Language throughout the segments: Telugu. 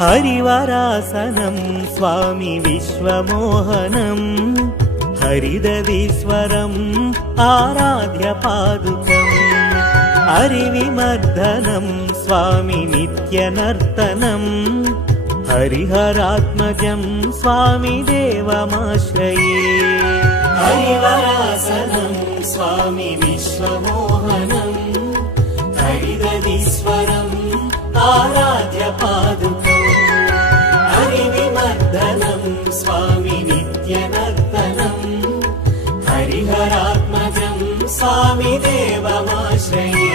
హరివరాసనం స్వామి విశ్వమోహనం హరిదధీశ్వరం ఆరాధ్య పాదుకం హరివిమర్దనం స్వామి నిత్యనర్తనం హరిహరాత్మజం స్వామి దేవమాశ్రయే హరివరాసనం స్వామి విశ్వమోహనం హరిదధీశ్వరం ఆరాధ్య పాదుకం హరివిమర్దనం స్వామి నిత్యనర్తనం హరిహరాత్మజం స్వామి దేవమాశ్రయే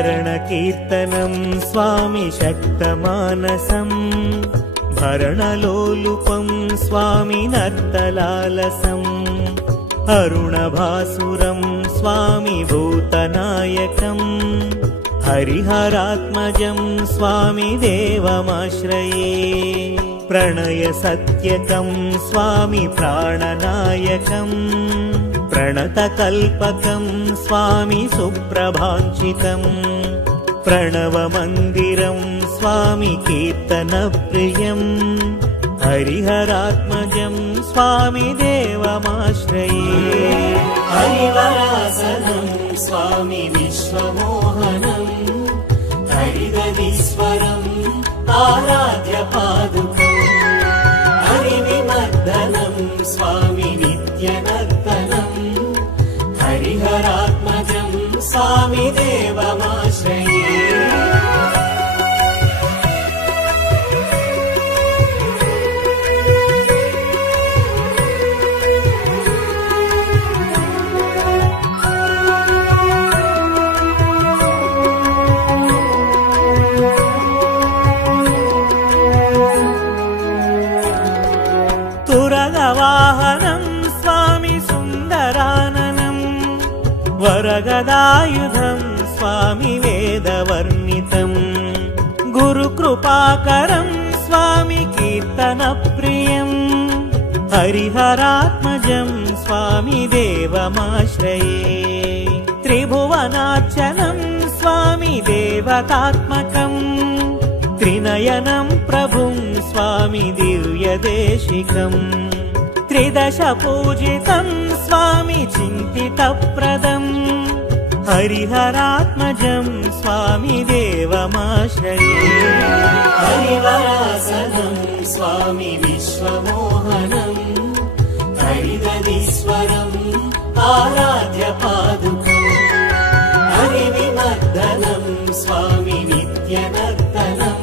శరణకీర్తనం స్వామి శక్తమానసం భరణలోలుపం స్వామి నర్తలాలసం అరుణభాసురం స్వామి భూతనాయకం హరిహరాత్మజం స్వామి దేవమాశ్రయే ప్రణయ సత్యకం స్వామి ప్రాణనాయకం ప్రణతకల్పకం స్వామి సుప్రభాంచితం ప్రణవమందిరం స్వామి కీర్తనప్రియం హరిహరాత్మజం స్వామి దేవమాశ్రయే హరివరాసనం స్వామి విశ్వమోహనం హరిదధీశ్వరం ఆరాధ్య పాదుకం హరివిమర్దనం స్వామి నిత్యనర్తనం హరిహరాత్మజం స్వామి దేవమాశ్రయే తురగవాహనం స్వామి సుందరాననం వరగదాయుధం స్వామి వేదవర్ణితం గురుకృపాకరం స్వామి కీర్తనప్రియం హరిహరాత్మజం స్వామి దేవమాశ్రయే త్రిభువనార్చనం స్వామి దేవతాత్మకం త్రినయనం ప్రభుం స్వామి దివ్యదేశికం త్రిదశ పూజితం స్వామి చింతితప్రదం హరిహరాత్మజం స్వామి దేవమాశ్రయే హరివరాసనం స్వామి విశ్వమోహనం హరిదధీశ్వరం ఆరాధ్య పాదుకం హరివిమర్దనం స్వామి నిత్యనర్తనం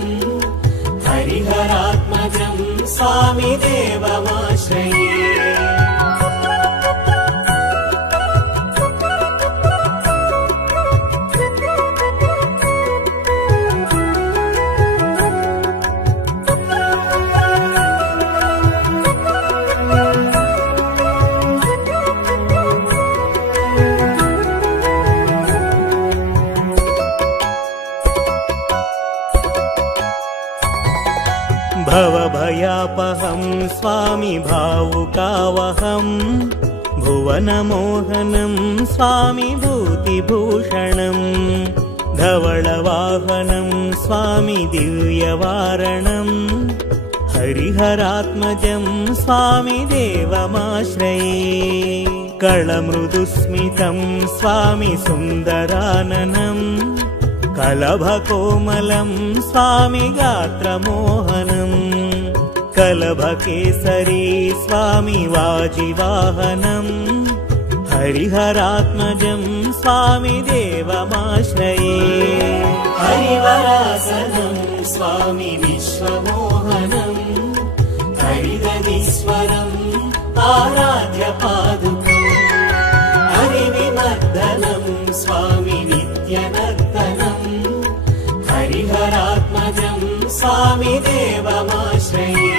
హరిహరాత్మజం స్వామి దేవమాశ్రయే భవభయాపహం స్వామి భావుకావహం భువనమోహనం స్వామి భూతిభూషణం ధవళవాహనం స్వామి దివ్యవారణం హరిహరాత్మజం స్వామి దేవమాశ్రయే కళమృదుస్మితం స్వామి సుందరాననం కలభకోమలం స్వామి గాత్రమోహనం కలభకేసరీ స్వామి వాజివాహనం హరిహరాత్మజం స్వామి దేవమాశ్రయే హరివరాసనం స్వామి విశ్వమోహనం హరిదధీశ్వరం ఆరాధ్య పాదుకం హరివిమర్దనం స్వామి నిత్యనర్తనం హరిహరాత్మజం స్వామి దేవమాశ్రయే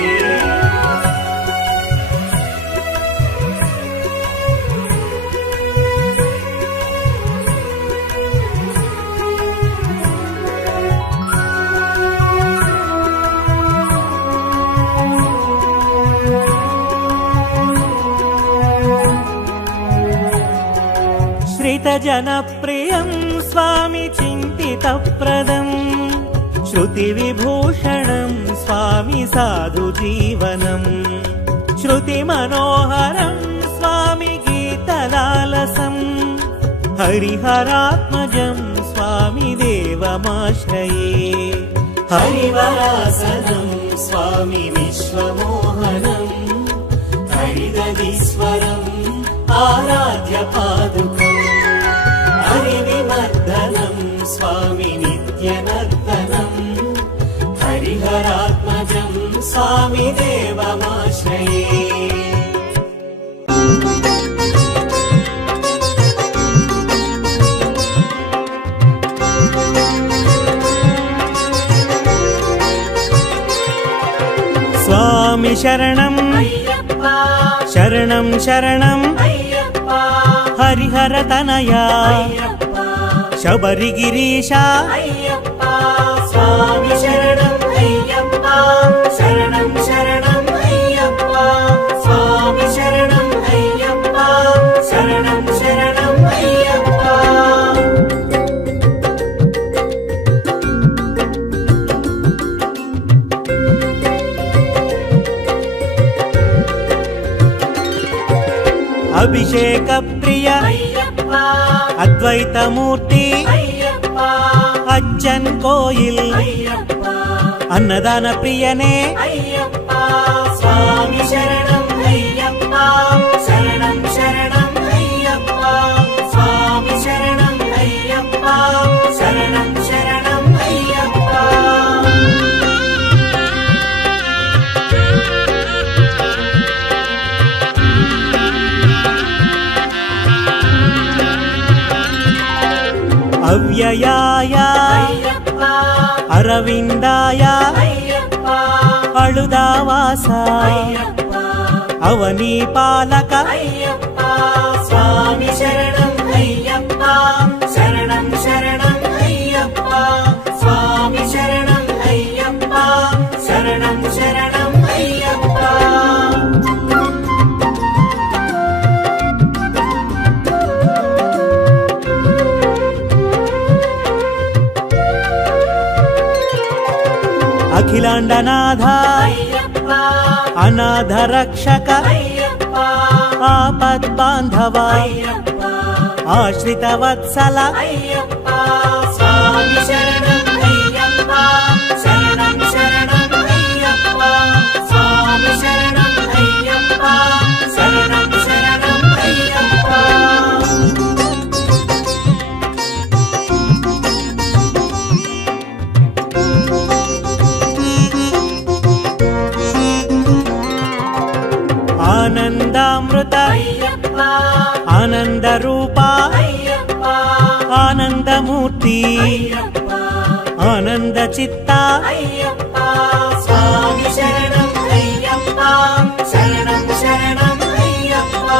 చింతిత జనప్రియం స్వామి చింతితప్రదం శృతి విభూషణం స్వామి సాధు జీవనం శృతి మనోహరం స్వామి గీతలాలసం హరిహరాత్మజం స్వామి దేవమాశ్రయే హరివరాసనం స్వామి విశ్వమోహనం హరిదీశ్వరం ఆరాధ్య పాదుకం హరివిమర్దనం స్వామి నిత్యనర్తనం హరిహరాత్మజం స్వామి దేవమాశ్రయే స్వామి శరణం అయ్యప్ప శరణం శరణం అయ్యప్ప హరిహర తనయా అయ్యప్ప శబరిగిరీశ అయ్యప్ప స్వామి శరణం అయ్యప్ప శరణం శరణం అయ్యప్ప స్వామి శరణం అయ్యప్ప శరణం శరణం అయ్యప్ప అభిషేక ప్రియ అయ్యప్ప అద్వైతమూర్తి అయ్యప్ప అచ్చన్ కోయిల్ అయ్యప్ప అన్నదాన ప్రియనే అయ్యప్ప స్వామి శరణం అయ్యప్ప శరణం శరణం అయ్యప్ప స్వామి శరణం అయ్యప్ప శరణం శరణం అయ్యప్ప అవ్యయాయ అయ్యప్ప అరవిందాయ అయ్యప్ప అళుదావాస అయ్యప్ప అవనీ పాలక అయ్యప్ప స్వామి శరణం అయ్యప్ప శరణం శరణం అయ్యప్ప స్వామి శరణం అయ్యప్ప శరణం శరణం అయ్యప్ప అఖిలాండనాథ అయ్యప్ప అనాథ రక్షక అయ్యప్ప ఆపద్బాంధవ అయ్యప్ప ఆశ్రిత వత్సల అయ్యప్ప స్వామి శరణం అయ్యప్ప శరణం శరణం అయ్యప్ప స్వామి శరణం అయ్యప్ప శరణం శరణం అయ్యప్ప ఆనందామృత అయ్యప్ప ఆనంద రూప అయ్యప్ప ఆనందమూర్తి అయ్యప్ప ఆనంద చిత్త అయ్యప్ప స్వామి శరణం అయ్యప్ప శరణం శరణం అయ్యప్ప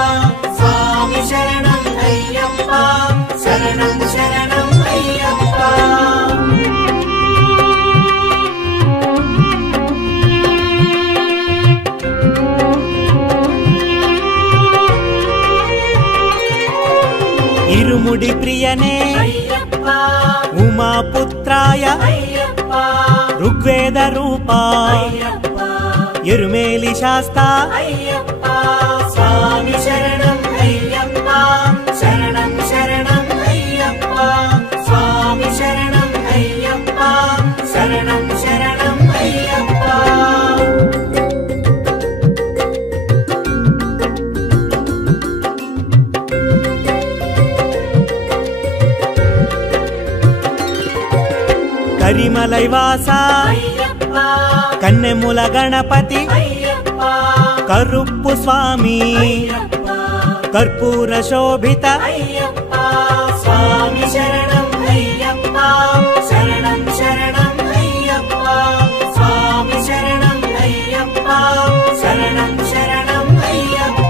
స్వామి శరణం అయ్యప్ప శరణం శరణం అయ్యప్ప ఇరుముడి ప్రియనే అయ్యప్ప ఉమాపుత్రాయ అయ్యప్ప ఋగ్వేద రూప అయ్యప్ప ఎరుమేలి శాస్త అయ్యప్ప స్వామి శరణం అయ్యప్ప శరణం శరణం అయ్యప్ప స్వామి శరణం అయ్యప్ప శరణం శరణం అయ్యప్ప కరిమలైవాస అయ్యప్ప కన్నెముల గణపతి అయ్యప్ప కరుప్పు స్వామి అయ్యప్ప కర్పూర శోభిత అయ్యప్ప స్వామి శరణం అయ్యప్ప శరణం శరణం అయ్యప్ప స్వామి శరణం అయ్యప్ప శరణం శరణం అయ్యప్ప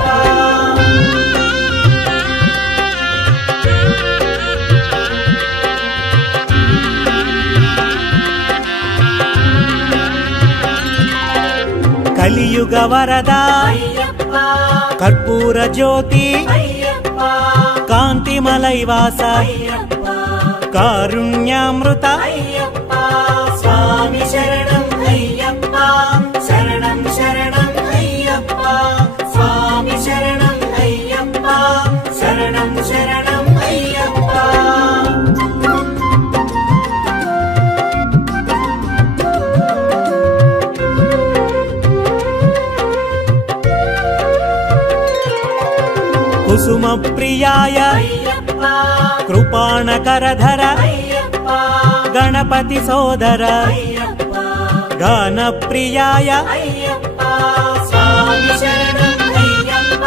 కలియుగ వరద అయ్యప్ప కర్పూర జ్యోతి అయ్యప్ప కాంతి శబరిమలైవాస కారుణ్యామృత స్వామి శరణం అయ్యప్ప శరణం శరణం అయ్యప్ప స్వామి శరణం అయ్యప్ప శరణం శరణం అయ్యప్ప కుసుమ ప్రియాయ కృపాణకరధర గణపతి సోదర గాన ప్రియాయ స్వామి శరణం అయ్యప్ప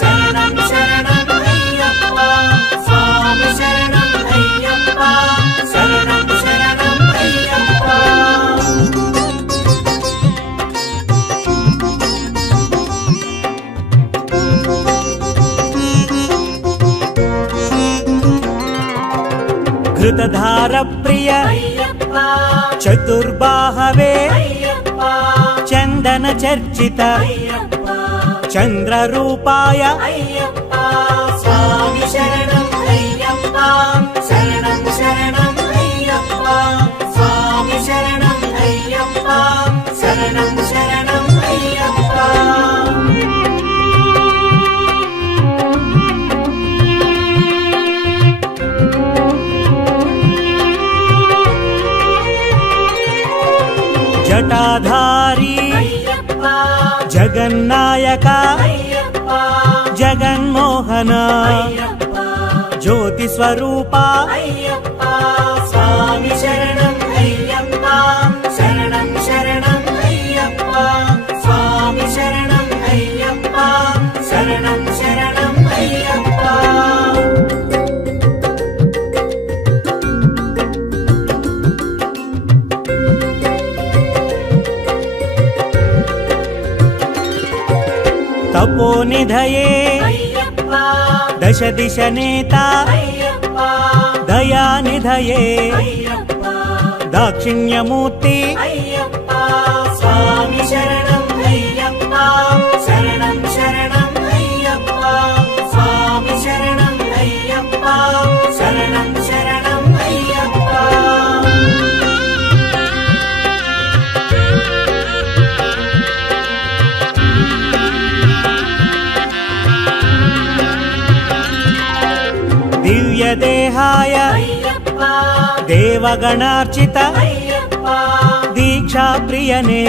శరణం శరణం అయ్యప్ప స్వామి శరణం అయ్యప్ప శరణం శరణం అయ్యప్ప ఘృతధార ప్రియ చతుర్బాహవే చందన చర్చిత చంద్ర రూపాయ స్వామి శరణం అయ్యప్ప శరణం శరణం అయ్యప్ప స్వామి శరణం అయ్యప్ప శరణం శరణం అయ్యప్ప జటాధారి జగన్నాయక జగన్మోహన జ్యోతి స్వరూప స్వామి శరణం అయ్యప్ప శరణం శరణం అయ్యప్ప స్వామి శరణం అయ్యప్ప శరణం శరణం అయ్యప్ప తపోనిధయే దశ దిశ నేత దయానిధయే దాక్షిణ్యమూర్తి స్వామి శరణం అయ్యప్ప శరణం శరణం అయ్యప్ప స్వామి శరణం అయ్యప్ప శరణం శరణం అయ్యప్ప దివ్యదేహాయ దేవగణార్చిత దీక్షా ప్రియనే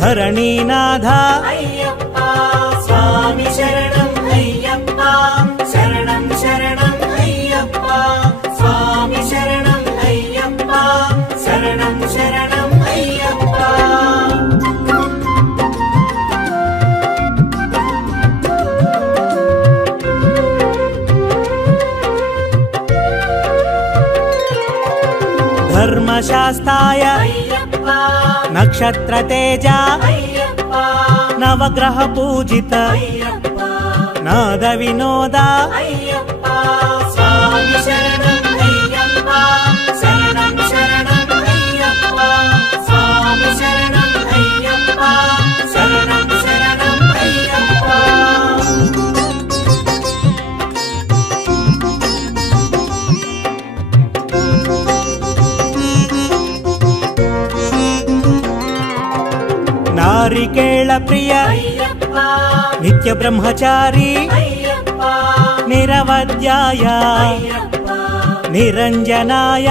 ధరణీనాథ స్వామి శరణం అయ్యప్ప శరణం శరణం అయ్యప్ప స్వామి శరణం అయ్యప్ప శరణం శరణం అయ్యప్ప ధర్మశాస్త్రాయ నక్షత్ర తేజ నవగ్రహ పూజిత నాద వినోద స్వామి శరణం అయ్యప్ప శరణం శరణం అయ్యప్ప స్వామి శరణం అయ్యప్ప శరణం శరణం అయ్యప్ప నారికేళ ప్రియ నిత్య బ్రహ్మచారి నిరవధ్యాయ నిరంజనాయ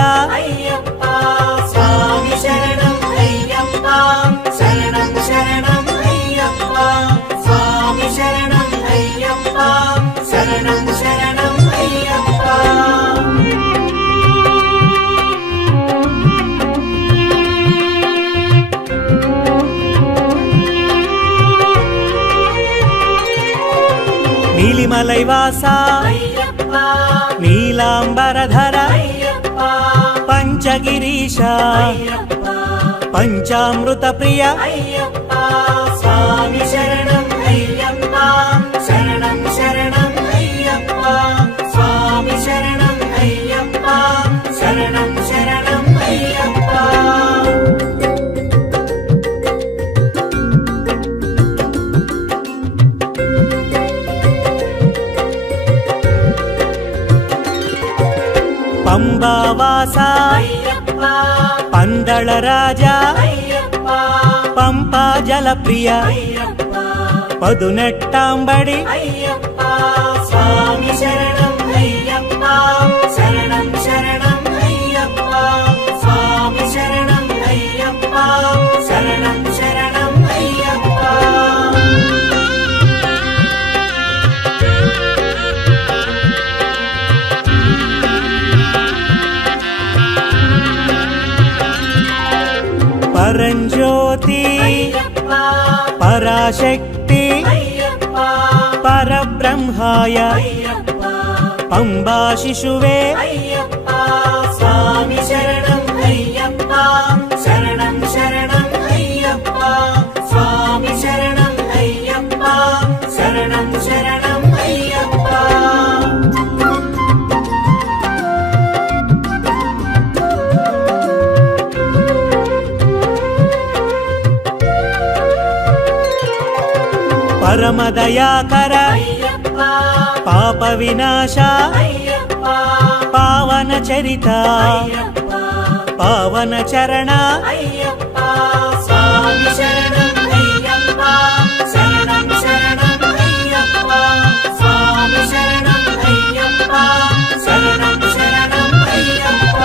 స్వామి శరణం అయ్యప్ప శరణం శరణం అయ్యప్ప స్వామి శరణం అయ్యప్ప శరణం శరణం అయ్యప్ప నీలిమలైవాస నీలాంబరధర పంచగిరీశ పంచామృత ప్రియ స్వామి శరణం అయ్యప్ప శరణం శరణం అయ్యప్ప స్వామి శరణం అయ్యప్ప శరణం శరణం అయ్యప్ప పంబావాస అయ్యప్ప పందళ రాజా అయ్యప్ప పంపా జలప్రియ అయ్యప్ప పదునెట్టాంబడి అయ్యప్ప స్వామి శరణం అయ్యప్ప శరణం శరణం అయ్యప్ప స్వామి శరణం అయ్యప్ప శరణం శరణం అయ్యప్ప పరంజ్యోతి అయ్యప్ప పరాశక్తి అయ్యప్ప పరబ్రహ్మాయ అయ్యప్ప పంబా శిశువే అయ్యప్ప స్వామి శరణం అయ్యప్ప శరణం శరణం అయ్యప్ప స్వామి శరణం అయ్యప్ప శరణం శరణం అయ్యప్ప పరమదయాకర అయ్యప్ప పాప వినాశ అయ్యప్ప పావన చరిత అయ్యప్ప పావన చరణ అయ్యప్ప స్వామి శరణం అయ్యప్ప శరణం శరణం అయ్యప్ప స్వామి శరణం అయ్యప్ప శరణం శరణం అయ్యప్ప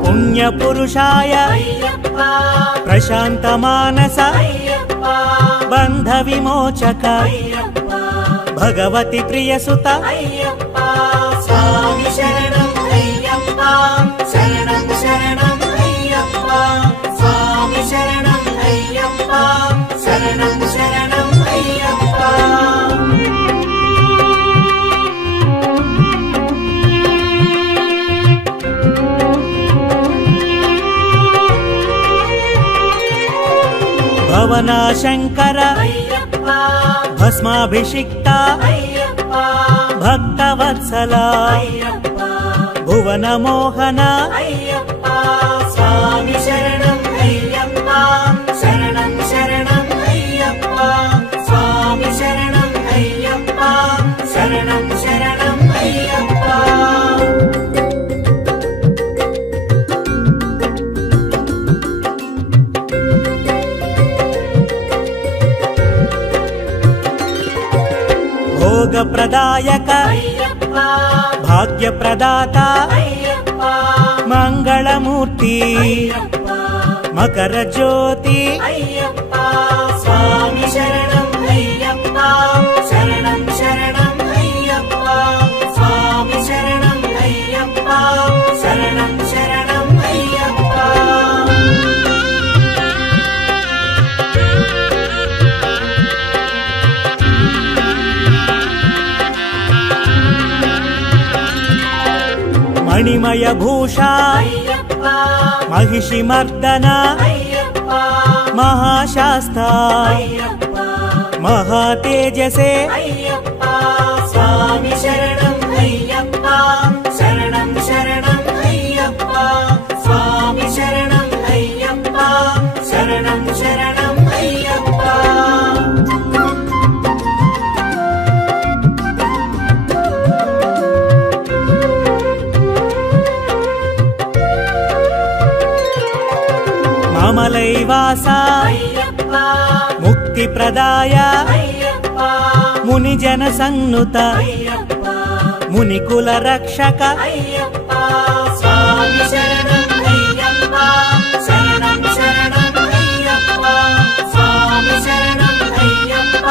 పుణ్యపురుషాయ అయ్యప్ప ప్రశాంత మానస అయ్యప్ప బంధ విమోచక అయ్యప్ప భగవతి ప్రియసుత అయ్యప్ప స్వామి శరణం అయ్యప్ప శరణం శరణం అయ్యప్ప స్వామి శరణం అయ్యప్ప శరణం శరణం అయ్యప్ప భవనాశంకర అయ్యప్ప భస్మాభిషిక్త అయ్యప్ప భక్తవత్సల అయ్యప్ప భువన మోహన అయ్యప్ప స్వామి శరణం అయ్యప్ప శరణం శరణం అయ్యప్ప స్వామి శరణం అయ్యప్ప శరణం శరణం అయ్యప్ప భోగప్రదాయక అయ్యప్ప భాగ్యప్రదాత అయ్యప్ప మంగళమూర్తి అయ్యప్ప మకర జ్యోతి అయ్యప్ప స్వామి శరణం అయ్యప్ప శరణం శరణం అయ్యప్ప స్వామి శరణం అయ్యప్ప శరణం శరణం అయ్యప్ప మణిమయ భూష అయ్యప్ప మహిషి మర్దన అయ్యప్ప మహాశాస్త అయ్యప్ప మహాతేజసే అయ్యప్ప స్వామి శరణం అయ్యప్ప శరణం శరణం అయ్యప్ప స్వామి శరణం అయ్యప్ప శరణం శరణం అయ్యప్ప మామలైవాస అయ్యప్ప ముక్తి ప్రదాయ అయ్యప్ప మునిజన సన్నుత అయ్యప్ప మునికుల రక్షక అయ్యప్ప స్వామి శరణం అయ్యప్ప శరణం శరణం అయ్యప్ప స్వామి శరణం అయ్యప్ప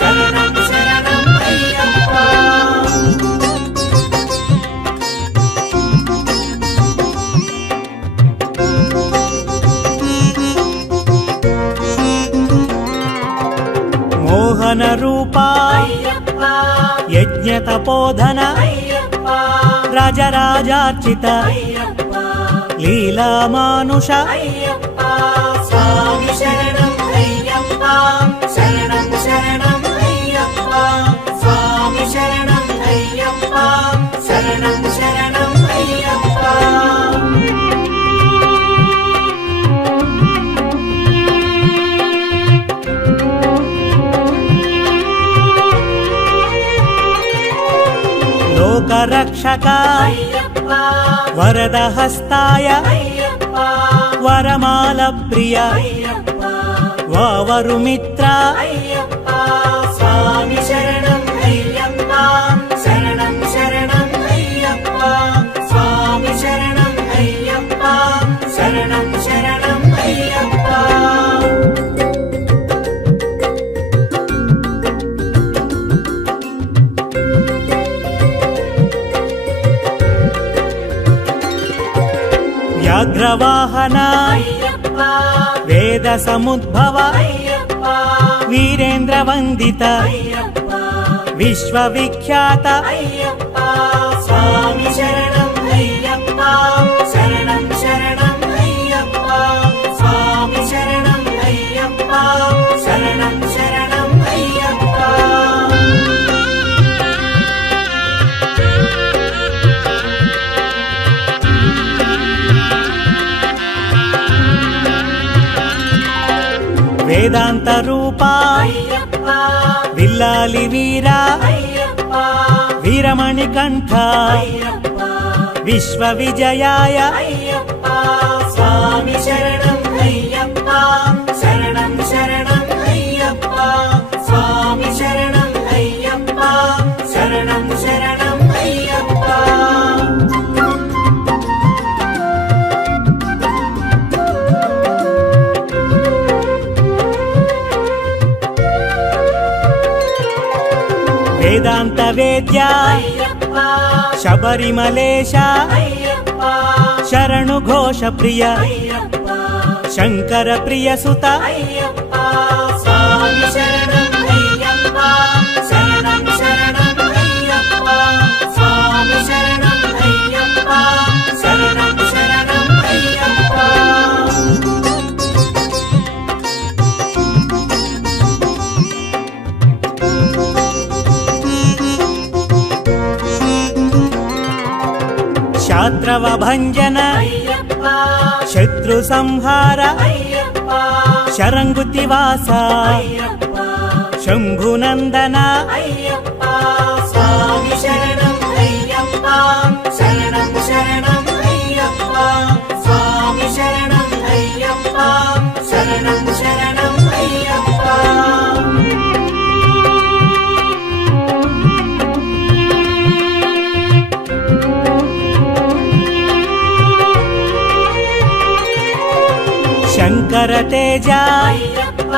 శరణం శరణం అయ్యప్ప మోహన రూపా అయ్యప్ప యజ్ఞ తపోధన అయ్యప్ప రాజరాజార్చిత అయ్యప్ప లీలా మానుష అయ్యప్ప స్వామి శరణం అయ్యప్ప శరణం శరణం అయ్యప్ప స్వామి శరణం అయ్యప్ప శరణం శరణం అయ్యప్ప రక్షక అయ్యప్ప వరదహస్తాయ అయ్యప్ప వరమాల ప్రియ అయ్యప్ప వావరుమిత్ర అయ్యప్ప స్వామి శరణం అయ్యప్ప శరణం శరణం అయ్యప్ప స్వామి శరణం అయ్యప్ప శరణం శరణం అయ్యప్ప వ్యాఘ్రవాహన అయ్యప్ప వేద సముద్భవ అయ్యప్ప వీరేంద్ర వందిత అయ్యప్ప విశ్వవిఖ్యాత అయ్యప్ప స్వామి శరణం అయ్యప్ప శరణం శరణం అయ్యప్ప స్వామి శరణం అయ్యప్ప శరణం శరణం అయ్యప్ప వేదాంత రూప అయ్యప్ప విల్లాలి వీర అయ్యప్ప వీరమణి కంఠ అయ్యప్ప విశ్వ విజయాయ అయ్యప్ప స్వామి శరణం అయ్యప్ప శరణం శరణం అయ్యప్ప స్వామి శరణం అయ్యప్ప శరణం శరణం అయ్యప్ప వేదాంత వేద్య అయ్యప్ప శబరిమలేశ అయ్యప్ప శరణు ఘోష ప్రియ అయ్యప్ప శంకర ప్రియ సుత అయ్యప్ప స్వామి శరణం అయ్యప్ప శరణం శరణం అయ్యప్ప స్వామి శరణం అయ్యప్ప శరణం శరణం అయ్యప్ప శాత్రవ భంజన అయ్యప్ప శత్రు సంహార అయ్యప్ప శరంగుతి వాస అయ్యప్ప శంభునందన అయ్యప్ప స్వామి శరణం అయ్యప్ప శరణం శరణం అయ్యప్ప స్వామి శరణం అయ్యప్ప శరణం శరణం అయ్యప్ప శంకర తేజ అయ్యప్ప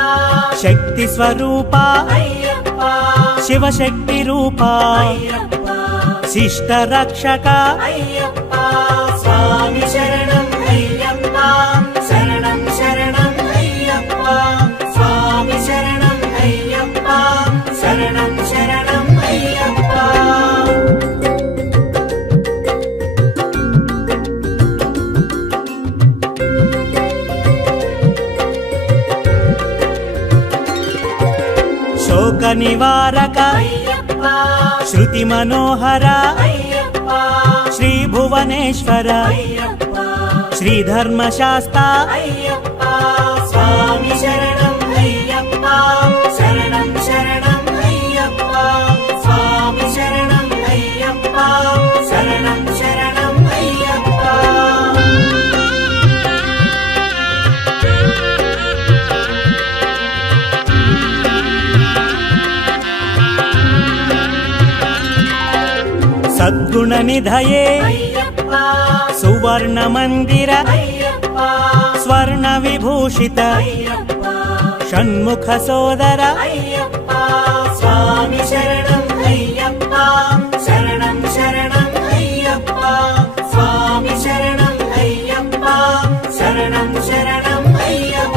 శక్తి స్వరూప అయ్యప్ప శివశక్తి రూప అయ్యప్ప శిష్ట రక్షక అయ్యప్ప స్వామి శరణం అయ్యప్ప శరణం శరణం అయ్యప్ప స్వామి శరణం అయ్యప్ప శరణం శరణం అయ్యప్ప శోక నివారక అయ్యప్ప శృతి మనోహర అయ్యప్ప శ్రీ భువనేశ్వర అయ్యప్ప శ్రీ ధర్మశాస్త అయ్యప్ప స్వామి శరణం అయ్యప్ప శరణం శరణం అయ్యప్ప స్వామి శరణం అయ్యప్ప శరణం శరణం అయ్యప్ప సద్గుణ నిధయే అయ్యప్ప సువర్ణ మందిర అయ్యప్ప స్వర్ణ విభూషిత అయ్యప్ప షణ్ముఖ సోదర అయ్యప్ప స్వామి శరణం అయ్యప్ప శరణం శరణం అయ్యప్ప స్వామి శరణం అయ్యప్ప శరణం శరణం అయ్యప్ప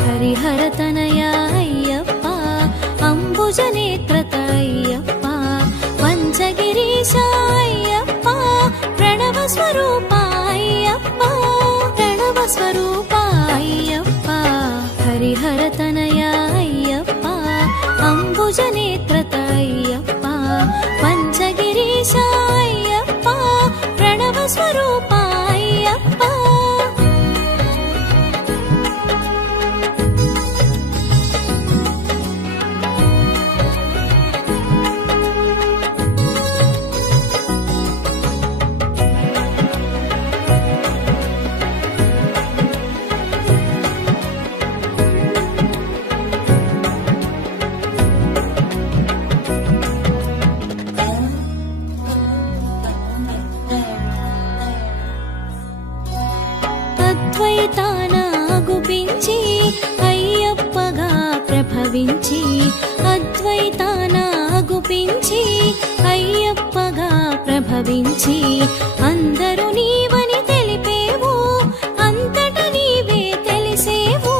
హరిహరతనయ అయ్యప్ప అంబుజనేత్రత అయ్యప్ప పంచగిరీశ అయ్యప్ప ప్రణవ స్వరూప అయ్యప్ప ప్రణవ స్వరూప అయ్యప్ప హరిహర తనయ అయ్యప్ప అంబుజ నేత్రత అయ్యప్ప పంచగిరీశ అయ్యప్ప ప్రణవ స్వరూప అయ్యప్ప అద్వైతానాగుపించి అయ్యప్పగా ప్రభవించి అద్వైతానాగుపించి అయ్యప్పగా ప్రభవించి అందరూ నీవని తెలిపేవు అంతట నీవే తెలిసేవు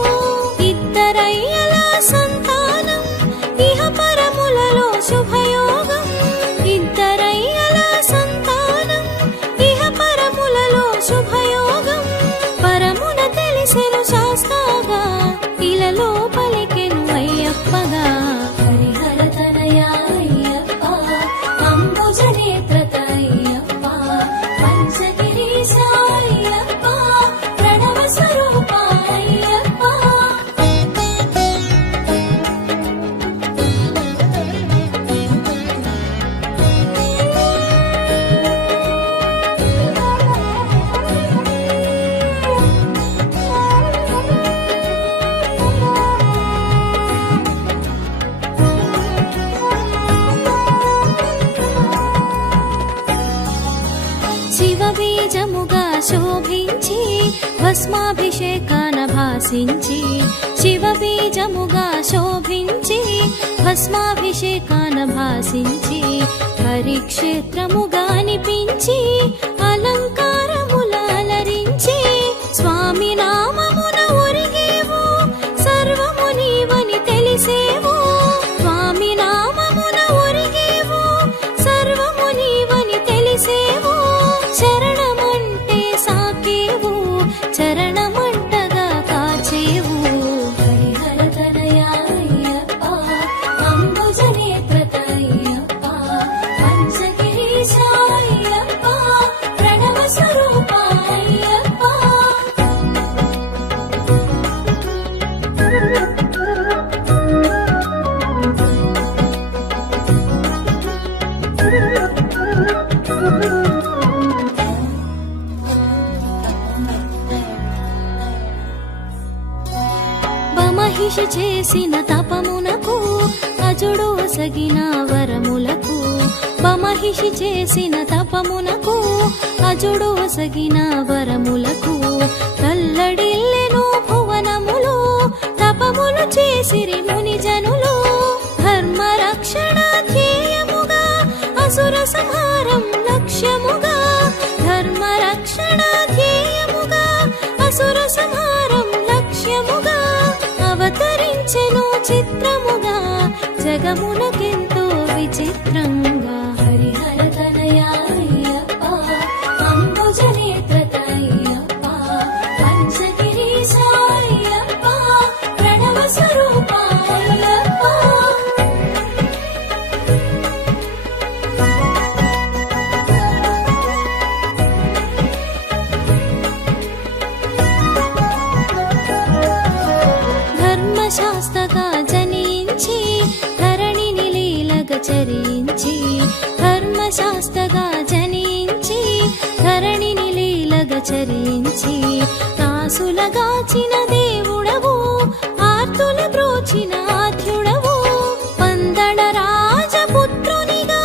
ఇద్దరయ్యల సంతానం ఇహ పరములలో శుభయోగం ఇద్దరయ్యల సంతానం ఇహ పరములలో శుభయోగం పరమున తెలిసెను శాస్తాగా ఇలలో పలికెను అయ్యప్పగా హరిహర తనయ అయ్యప్ప అంబుజ నేత్రత అయ్యప్ప పంచగిరీశ అయ్యప్ప ప్రణవ స్వరూప అయ్యప్ప శివబీజముగా శోభించి భస్మాభిషేకాన భాసించి శివబీజముగా శోభించి భస్మాభిషేకాన భాసించి హరిక్షేత్రముగా అనిపించి అలంకారముల అలరించి స్వామి నామమున ఒరిగేవు సర్వము నీవని తెలిసేవు స్వామి నామమున ఒరిగేవు సర్వము నీవని తెలిసేవు శరణమంటే సాకేవు చరణమంటగా కాచేవు హరిహర తనయ అయ్యప్ప అంబుజ నేత్రత అయ్యప్ప పంచగిరీశ అయ్యప్ప ప్రణవ స్వరూప అయ్యప్ప బమహిషి చేసిన తపమునకు అజుడు ఒసగిన వరములకు బమహిషి చేసిన తపమునకు అజుడు ఒసగిన వరములకు కల్లడిల్లెను భువనములు తపములు చేసిరి ముని జనులు ధర్మ రక్షణ ధ్యేయముగా అసుర సంహారం లక్ష్యముగా ధర్మ రక్షణ ధ్యేయముగా అసుర సంహారం లక్ష్యముగా అవతరించెను చిత్రముగా జగమునకెంతో విచిత్రంగా హరిహర తనయ అయ్యప్ప అంబుజ నేత్రత అయ్యప్ప పంచగిరీశ అయ్యప్ప ప్రణవ స్వరూప అయ్యప్ప ధర్మశాస్త్రగా జనించి ధరణిని లీలగా చరించి ధర్మశాస్త్రగా జనించి ధరణిని లీలగా చరించి దాసులగాచిన దేవుడవు ఆర్తుల బ్రోచిన ఆద్యుడవు పందళ రాజపుత్రునిగా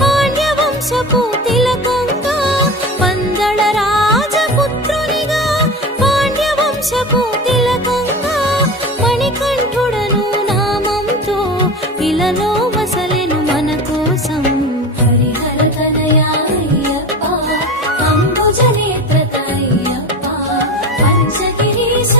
పాండ్యవంశపు తిలకంగా పందళ రాజపుత్రునిగా పాండ్యవంశపు తిలకంగా మణికంఠుడను నామంతో ఇలలో వసలెను మన కోసం హరిహర తనయ అయ్యప్ప అంబుజ నేత్రత అయ్యప్ప పంచగిరీశ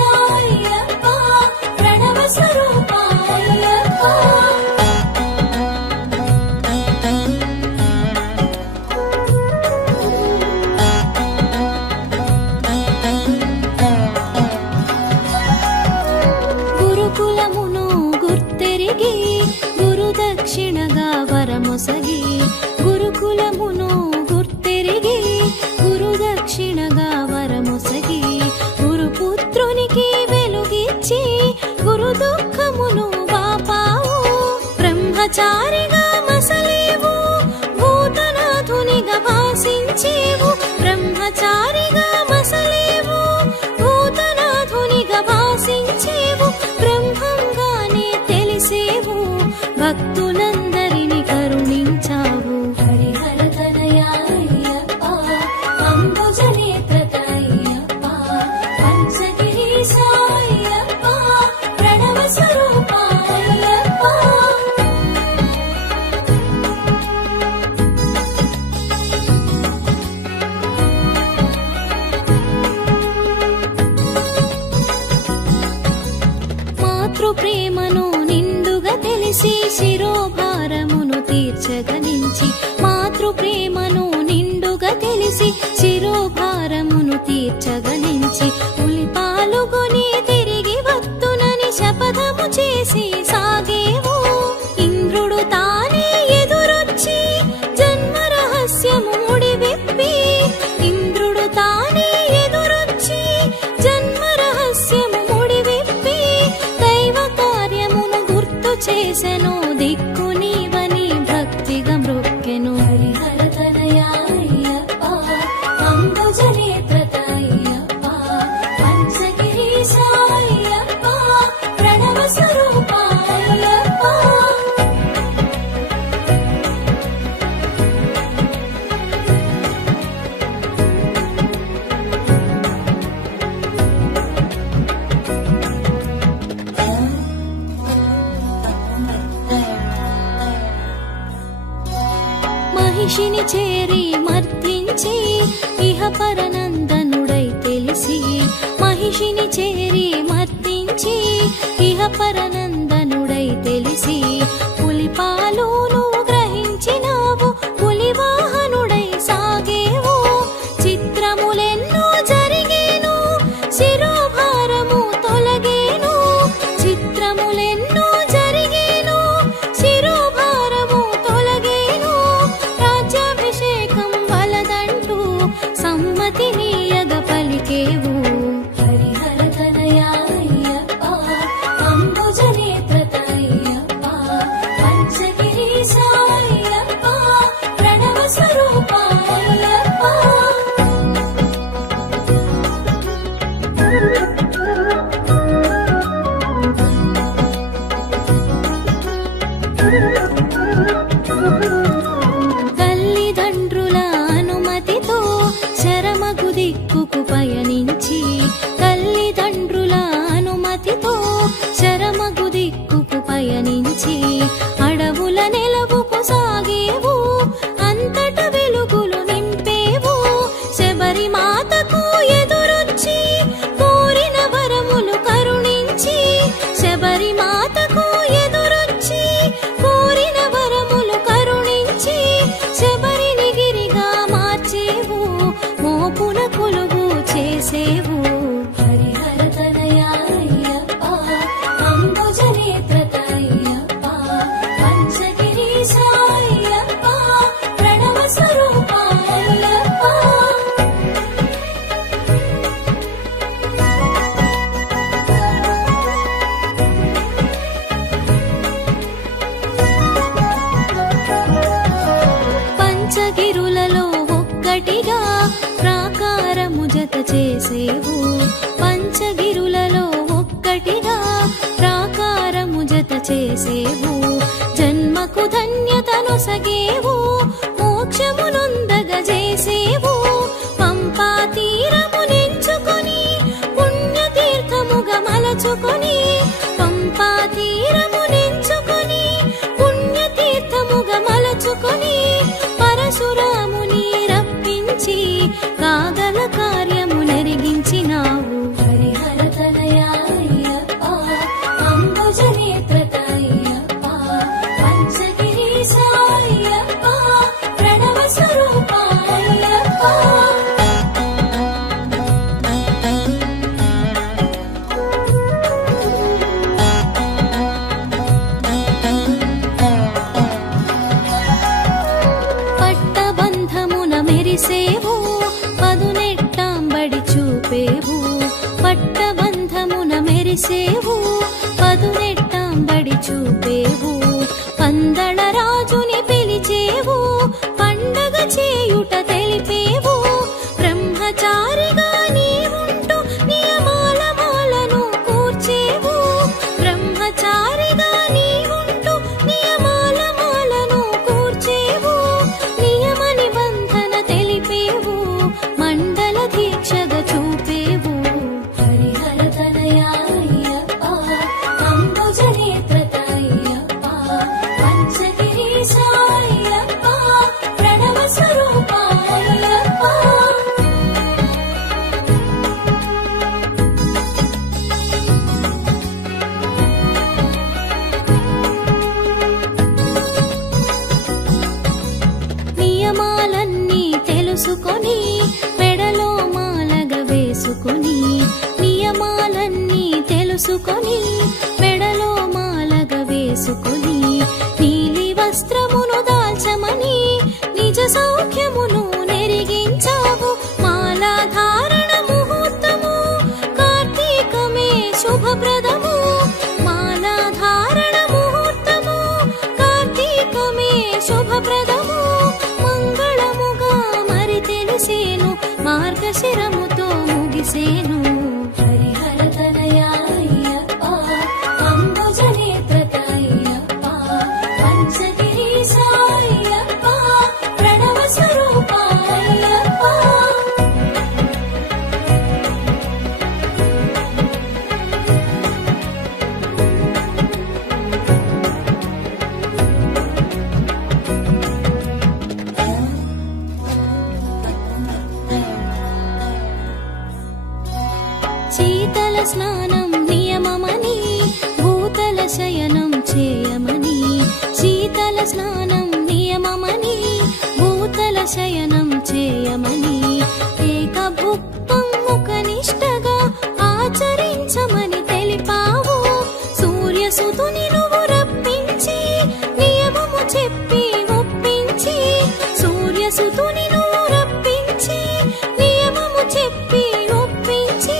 స్వభావమును గుర్తెరిగి గురుదక్షిణగా వరమొసగి గురుకులమును గుర్తెరిగి గురుదక్షిణగా వరమొసగి గురుపుత్రునికి వెలుగిచ్చి గురు దుఃఖమును బాపావు బ్రహ్మచారిగా మసలేవు భూతనాథునిగా భాసించేవు బ్రహ్మచారిగా మసలేవు భూతనాథునిగా భాసించేవు బ్రహ్మంగానే తెలిసేవు భక్తులందరిని కరుణించావు హరిహర తనయా అయ్యప్ప అంబుజనేత్ర అయ్యప్ప పంచగిరీశ అయ్యప్ప ప్రణవ స్వరూప అయ్యప్ప మాతృ ప్రేమను నిండుగా తెలిసి శిరోభారమును తీర్చగనించి మాతృ ప్రేమను నిండుగా తెలిసి శిరోభారమును తీర్చగనించి పులి పాలుగొని తిరిగి వత్తునని శపథము చేసి సాగేవు ఇంద్రుడు తానే ఎదురొచ్చి జన్మ రహస్యము ముడివిప్పి ఇంద్రుడు తానే ఎదురొచ్చి జన్మ రహస్యము ముడివిప్పి దైవ కార్యమును గుర్తు చేసెను దిక్కు నీవని భక్తిగా మృక్కెను హరిహర తనయా అయ్యప్ప అంబుజనేత్ర అయ్యప్ప పంచగిరీశ అయ్యప్ప ప్రణవ స్వరూప అయ్యప్ప మహిషిని చేరి మర్తించి ఇహ పరనందనుడై తెలిసి మహిషిని చేరి మర్తించి ఇహ పరనందనుడై తెలిసి పులి పాలు నువ్వు గ్రహించినావు పులి వాహనుడై సాగేవు చిత్రములెన్నో జరిగేను శిరోభారము తొలగేను చిత్రములెన్నో జరిగేను శిరోభారము తొలగేను రాజ్యాభిషేకం వలదంటూ సమ్మతి నీయగ పలికేవు హరిహర తనయా అయ్యప్ప అంబుజనేత్ర అయ్యప్ప పంచగిరీశ అయ్యప్ప ప్రణవ స్వరూప అయ్యప్ప తల్లిదండ్రుల అనుమతితో శరమగు దిక్కుకు పయనించి తల్లిదండ్రుల అనుమతితో శరమగు దిక్కుకు పయనించి అడవుల నెలవుకు సాగేవు అంతట వెలుగులు నింపేవు శబరి మాతకు ఎదురొచ్చి కోరిన వరములు కరుణించి శబరి మాతకు ఎదురొచ్చి కోరిన వరములు కరుణించి శబరిని గిరిగా మార్చేవు మోపున కొలువు చేసేవు హరిహర తనయా అయ్యప్ప అంబుజనేత్ర అయ్యప్ప పంచగిరీశ అయ్యప్ప ప్రణవ స్వరూప అయ్యప్ప పంచగిరులలో ఒక్కటిగా ప్రాకారము జత చేసేవు పంచగిరులలో ఒక్కటిగా ప్రాకారము జత చేసేవు జన్మకు ధన్యతను సగేవు మోక్షమునొందగ చేసేవు పంపా తీరము నెంచుకొని పుణ్యతీర్థముగా మలచుకొని పంపా తీరము నెంచుకొని పుణ్యతీర్థముగా మలచుకొని పరశురాముని రప్పించి కాగల కార్యము నెరిగించినావు హరిహర తనయా అయ్యప్ప అంబుజనేత్ర అయ్యప్ప పంచగిరీశ వెలిసేవు పదునెట్టాంబడి చూపేవు పట్టబంధమున మెరిసేవు పదునెట్టాంబడి చూపేవు పందళ రాజుని పిలిచేవు పండగ చేయుట తెలిపేవు బ్రహ్మచారిగా నీవుంటూ నియమాల మాలను కూర్చేవు బ్రహ్మచారిగా నీవుంటూ నియమాల మాలను కూర్చేవు నియమ నిబంధన తెలిపేవు మండల దీక్షగా చూపేవు హరిహర తనయా అయ్యప్ప అంబుజ నేత్రత అయ్యప్ప పంచగిరీశ అయ్యప్ప ప్రణవ స్వరూప అయ్యప్ప నియమాలన్నీ తెలుసుకొని మెడలో మాలగా వేసుకొని నియమాలన్నీ తెలుసుకొని మెడలో మాలగా వేసుకొని నీలి వస్త్రమును దాల్చమని నిజ సౌఖ్యమును నెరిగించావు మాలాధారణ ముహూర్తము కార్తీకమే శుభప్రదము మాలాధారణ ముహూర్తము కార్తీకమే శుభప్రదము మంగళముగా మరి తెలిసేను మార్గశిరముతో ముగిసేను హరిహర తనయా అయ్యప్ప అంబుజ నేత్రత అయ్యప్ప పంచగిరీశ అయ్యప్ప ప్రణవ స్వరూప అయ్యప్ప శీతల స్నానం నియమమని భూతల శయనం చేయమని శీతల స్నానం నియమమని భూతల శయనం చేయమని ఏకభుక్తం ముఖనిష్టగా ఆచరించమని తెలిపావు సూర్యసుతుని నువ్వు రప్పించి నియమము చెప్పి ఒప్పించి సూర్యసుతుని నువ్వు రప్పించి నియమము చెప్పి ఒప్పించి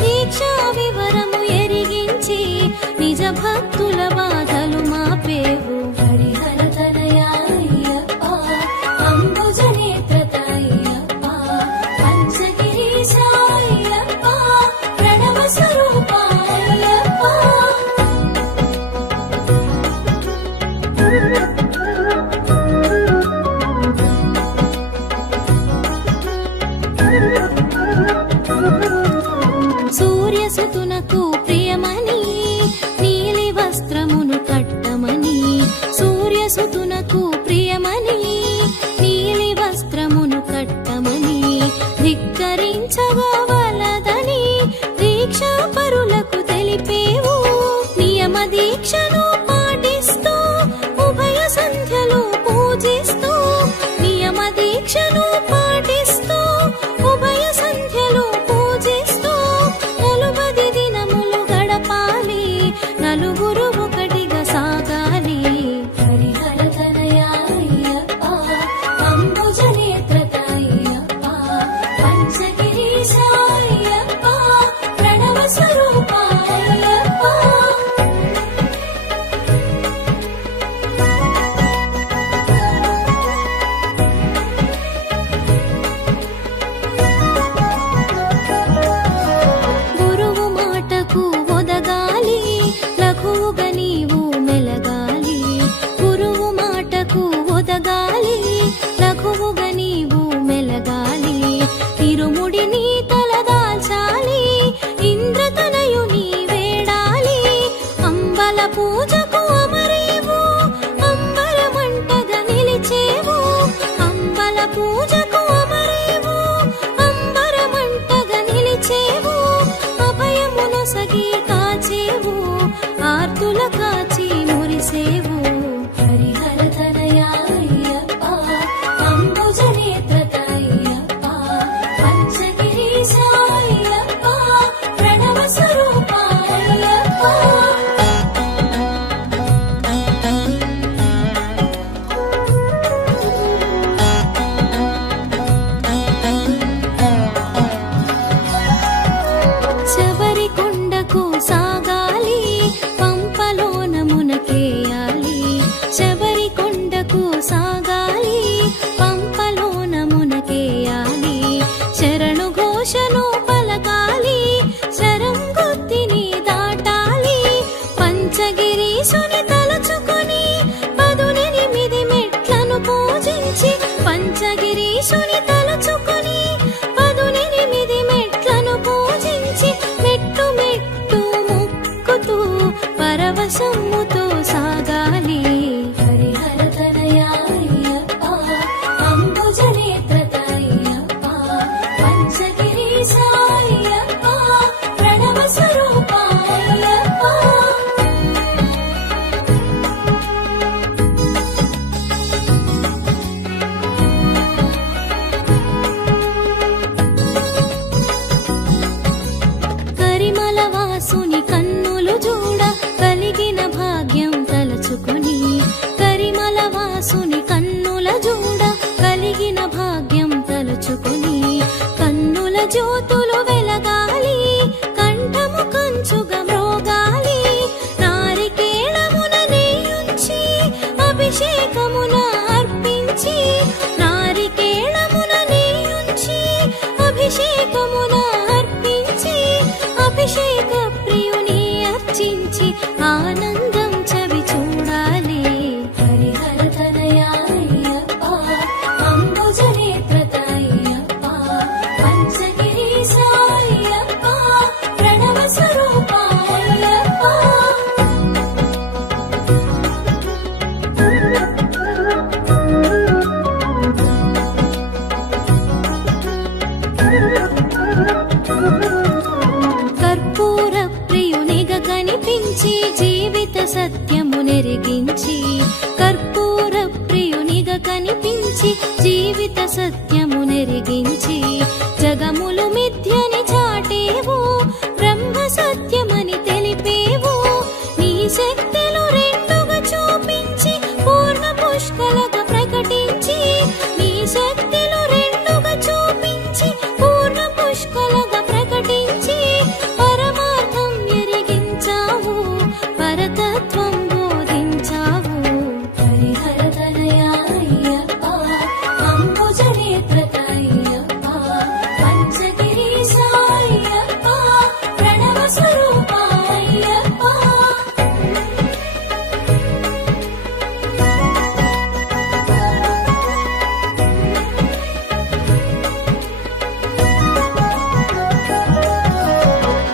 దీక్షా వివరము ఎరిగించి నిజ భక్తుల బాధలు మాపేవు హరిహర తనయా అయ్యప్ప అంబుజ నేత్రత అయ్యప్ప పంచగిరీశ అయ్యప్ప ప్రణవ స్వరూప అయ్యప్ప సూర్యసుతునకు ప్రియమని నీలి వస్త్రము పంచగిరీశుని తలుచుకొని 18 మెట్లను పూజించి పంచగిరీశుని తలుచుకొని 18 మెట్లను పూజించి మెట్టు మెట్టు ముక్కుతూ పరవశముతో సాగాలి. హరిహర తనయా అయ్యప్ప అంబుజనేత్ర అయ్యప్ప పంచగిరీశ అయ్యప్ప ప్రణవ స్వరూప అయ్యప్ప. కరిమల వాసుని కన్నులు చూడ కలిగిన భాగ్యం తలచుకొని కరిమల వాసుని కన్నుల చూడ కలిగిన భాగ్యం తలుచుకొని కన్నుల జ్యోతులు వెలగాలి కంఠము కంచుగా మ్రోగాలి నారికేళమున నెయ్యుంచి అభిషేకమున అర్పించి నారికేళమున నెయ్యుంచి అభిషేకమున అర్పించి అభిషేక ప్రియుని అర్చించి ఆనందం చవి చూడాలి. హరిహర తనయా అయ్యప్ప అంబుజనేత్ర అయ్యప్ప పంచగిరీశ అయ్యప్ప ప్రణవ స్వరూప అయ్యప్ప. కర్పూర ప్రియునిగా కనిపించి జీవిత సత్యము నెరిగించి కర్పూర ప్రియునిగా కనిపించి జీవిత సత్యము నెరిగించి జగములు మిథ్యని చాటేవు బ్రహ్మ సత్యమని తెలిపేవు నీ శక్తులు రెండుగా చూపించి పూర్ణ పుష్కలగా ప్రకటించి నీ శక్తులు రెండుగా చూపించి పూర్ణ పుష్కలగా ప్రకటించి పరమార్థం ఎరిగించావు పరతత్వం బోధించావు. హరిహర తనయా అయ్యప్ప అంబుజనేత్ర అయ్యప్ప పంచగిరీశ అయ్యప్ప ప్రణవ స్వరూప అయ్యప్ప.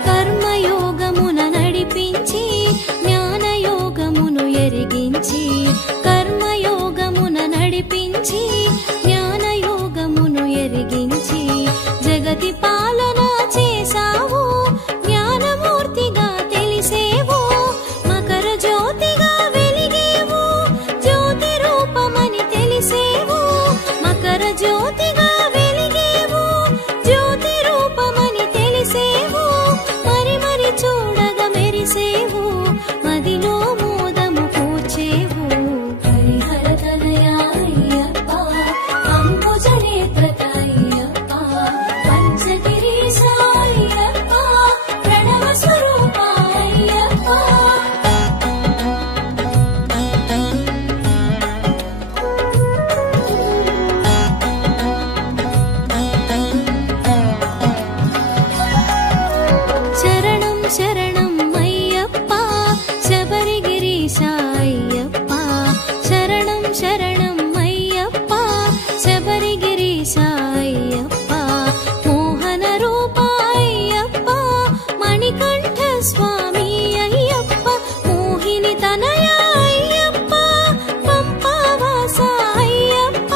కర్మయోగమున నడిపించి జ్ఞానయోగమును ఎరిగించి కర్మయోగమున నడిపించి జ్ఞానయోగమును ఎరిగించి జగతి పాలన చేసావు జ్ఞానమూర్తిగా తెలిసేవు మకర జ్యోతిగా వెలిగేవు జ్యోతి రూపమని తెలిసేవు మకర జ్యోతిగా వెలిగేవు జ్యోతి రూపమని తెలిసేవు మరి మరి చూడగా మెరిసేవు మదిలో మోదము కూర్చేవు. హరిహర తనయా అయ్యప్ప అంబుజనేత్ర అయ్యప్ప పంచగిరీశ అయ్యప్ప ప్రణవ స్వరూప అయ్యప్ప. శరణం శరణం అయ్యప్ప శబరిగిరీశ అయ్యప్ప శరణం శరణం అయ్యప్ప శబరిగిరీశ అయ్యప్ప మోహన రూప అయ్యప్ప మణికంఠ స్వామి అయ్యప్ప మోహిని తనయ అయ్యప్ప పంపావాస అయ్యప్ప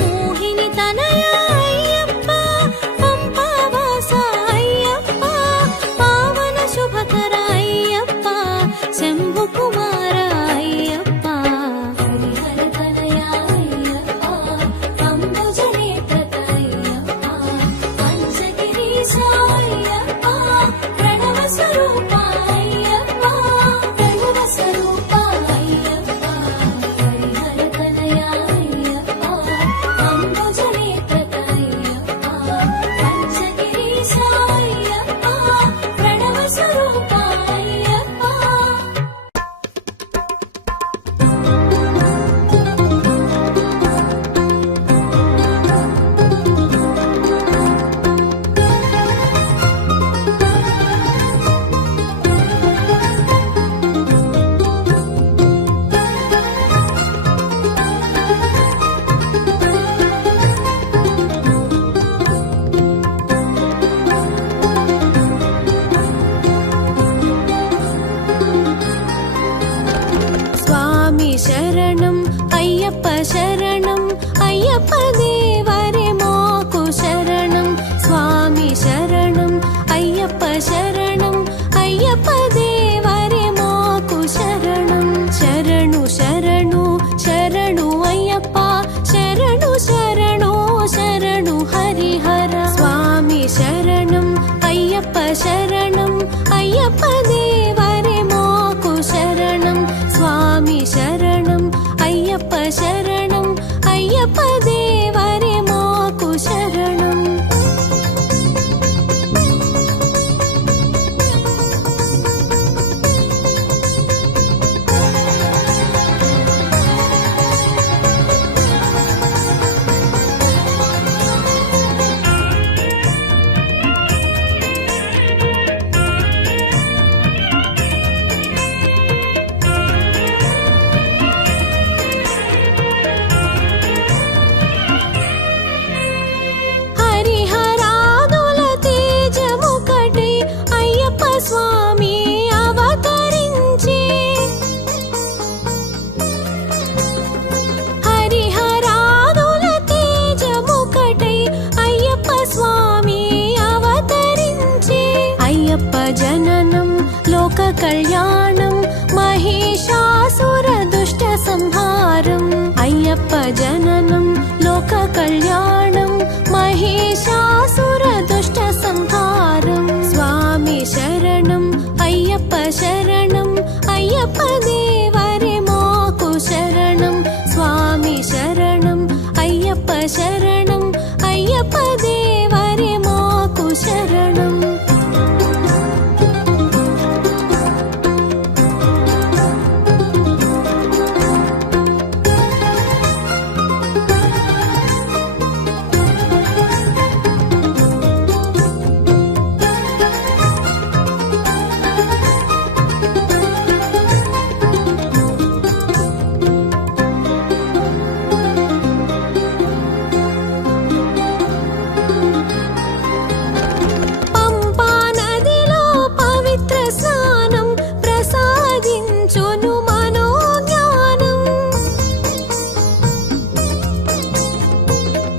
మోహిని తనయ అయ్యప్ప పంపావాస అయ్యప్ప పావన శుభకర అయ్యప్ప శంభు కుమార స్వామి శరణం అయ్యప్ప శరణం అయ్యప్ప దేవరే మాకు శరణం స్వామి శరణం అయ్యప్ప శరణం అయ్యప్ప దేవరే మాకు శరణం శరణు శరణు శరణు అయ్యప్ప శరణు శరణు శరణు హరిహర స్వామి శరణం అయ్యప్ప శరణం అయ్యప్ప దేవరే మాకు శరణం స్వామి శరణం అయ్యప్ప శరణం అయ్యప్ప దేవరే మాకు శరణం హరిహరాదుల తేజముకటై అయ్యప్ప స్వామి అవతరించి హరిహరాదుల తేజముకటై అయ్యప్ప స్వామి అవతరించి అయ్యప్ప జననం లోక కళ్యాణం మహిషాసుర దుష్ట సంహారం అయ్యప్ప జననం లోక కళ్యాణం మహిషాసుర దుష్ట సంహారం స్వామి శరణం అయ్యప్ప శరణం అయ్యప్ప దేవరే మాకు శరణం స్వామి శరణం అయ్యప్ప శరణం అయ్యప్ప దేవరే మాకు శరణం పంపా నదిలో పవిత్ర స్నానం ప్రసాదించును మనోజ్ఞానం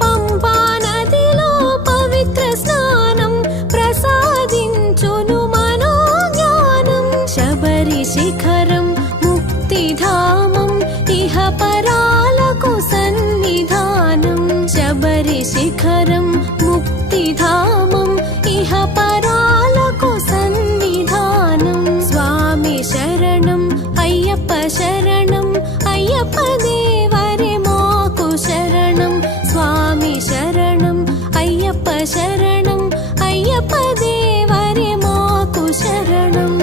పంపా నదిలో పవిత్ర స్నానం ప్రసాదించును మనోజ్ఞానం శబరి శిఖరం ముక్తిధామం ఇహ పరాలకు సన్నిధానం శబరి శిఖరం ముక్తిధామం ఇహ పరాలకు సన్నిధానం స్వామి శరణం అయ్యప్ప శరణం అయ్యప్ప దేవరే మాకు శరణం స్వామి శరణం అయ్యప్ప శరణం అయ్యప్ప దేవరే మాకు శరణం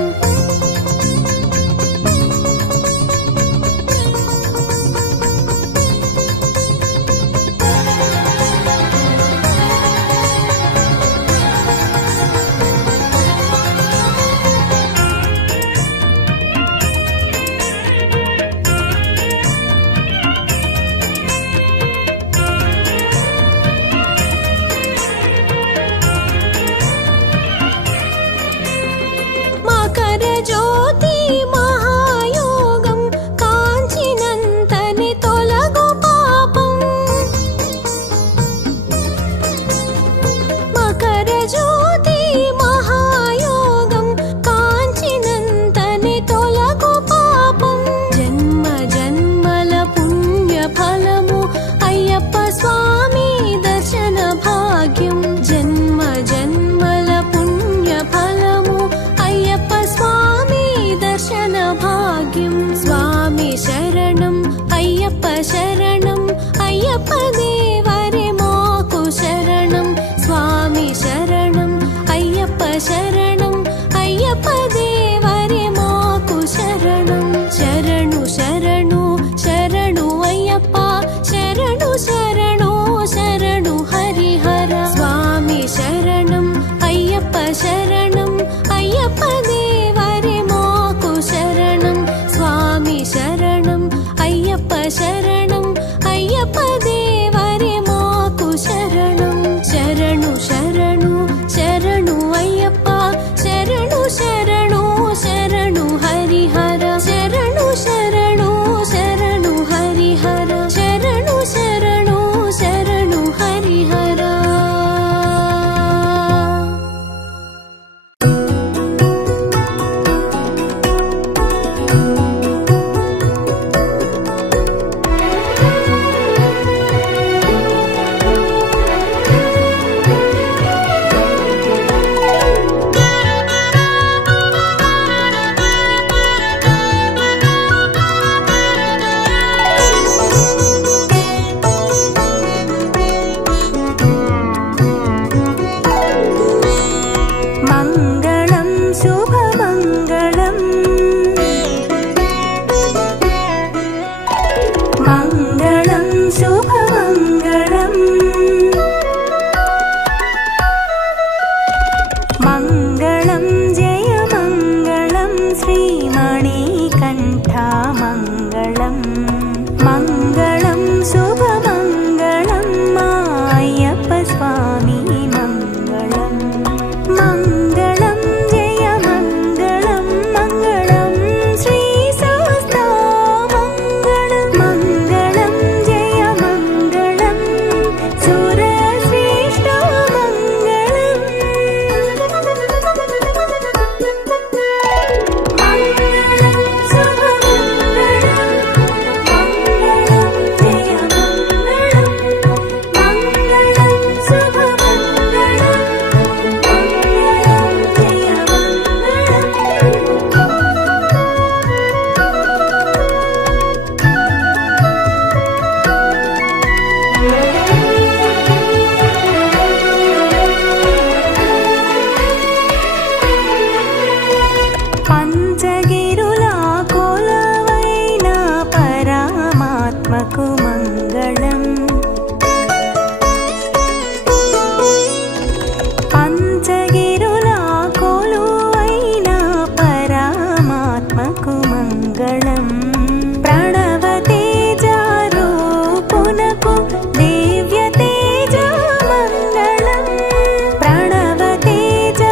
మంగళం మంగళం శుభమంగళం మా అయ్యప్ప స్వామి మంగళం మంగళం జయ మంగళం మంగళం శ్రీ శాస్తా మంగళం మంగళం జయ మంగళం సురశ్రేష్ఠ మంగళం మంగళం శుభమంగళం మంగళం జయ మంగళం మంగళం శుభమంగళం మంగళం జయ పంచగిరుల కొలవైన పరమాత్మకు మంగళం పంచగిరుల కొలువైన పరమాత్మకు మంగళం ప్రణవ తేజ రూపునకు దివ్య తేజ మంగళం ప్రణవ తేజ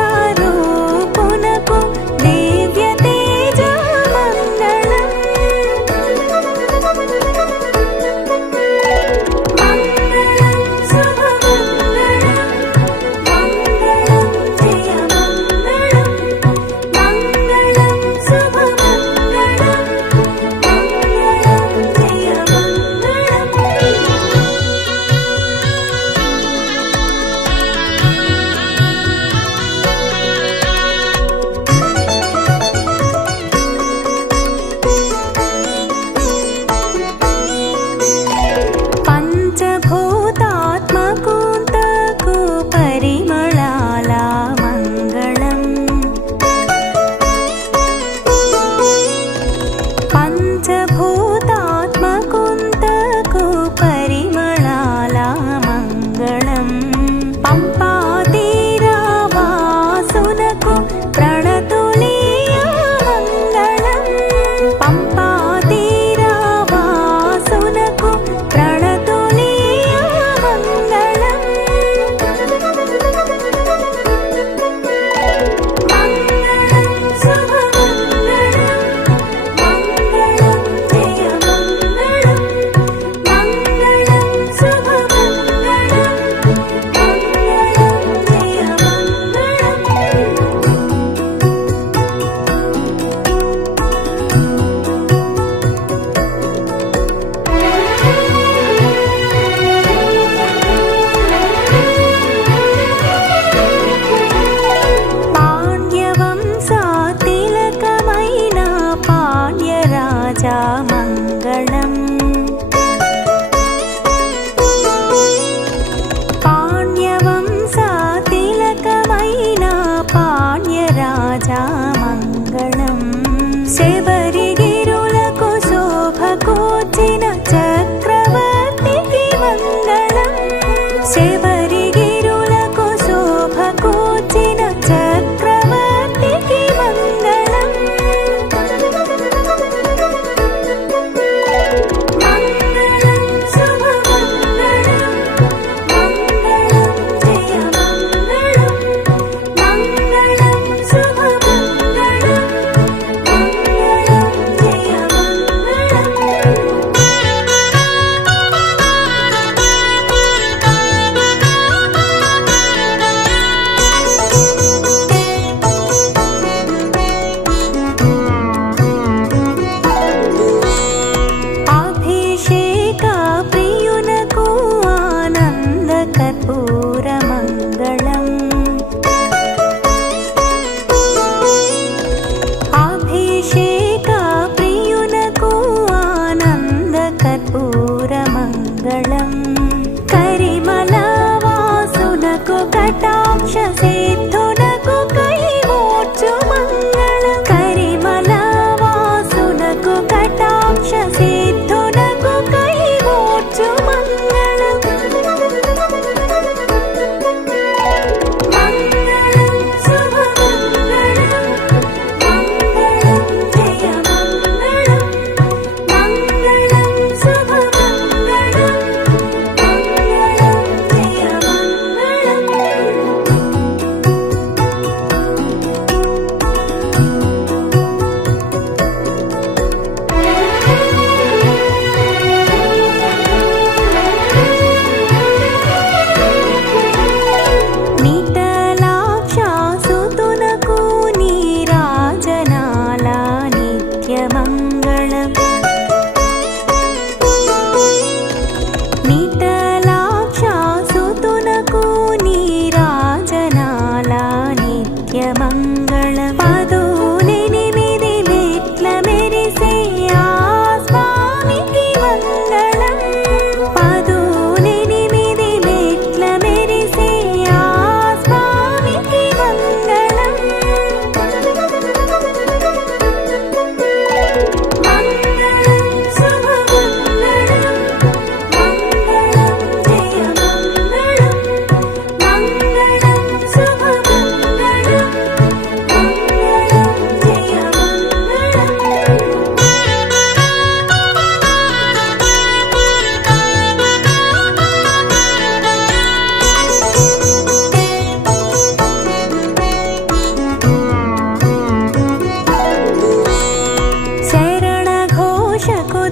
రూపునకు దివ్య తేజ మంగళం మంగళం శుభమంగళం మంగళం జయ మంగళం మంగళం శుభమంగళం మంగళం జయ మంగళం పంచభూతాత్మకుంతకు పరిమళాల మంగళం పంచభూతాత్మకుంతకు పరిమళాల మంగళం పంపాతీరవాసునకు ప్రణతులీయ మంగళం పంపాతీరవాసునకు ప్రణతులీయ మంగళం మంగళం శుభమంగళం మంగళం జయ మంగళం మంగళం శుభమంగళం మంగళం జయ పాండ్యవంశాతిలకమైన పాండ్యరాజా మంగళం పాండ్యవంశాతిలకమైన పాండ్యరాజా మంగళం శబరిగిరులకు శోభకూర్చిన చక్రవర్తికి మంగళం శబరిగిరులకు శోభకూర్చిన చక్రవర్తికి మంగళం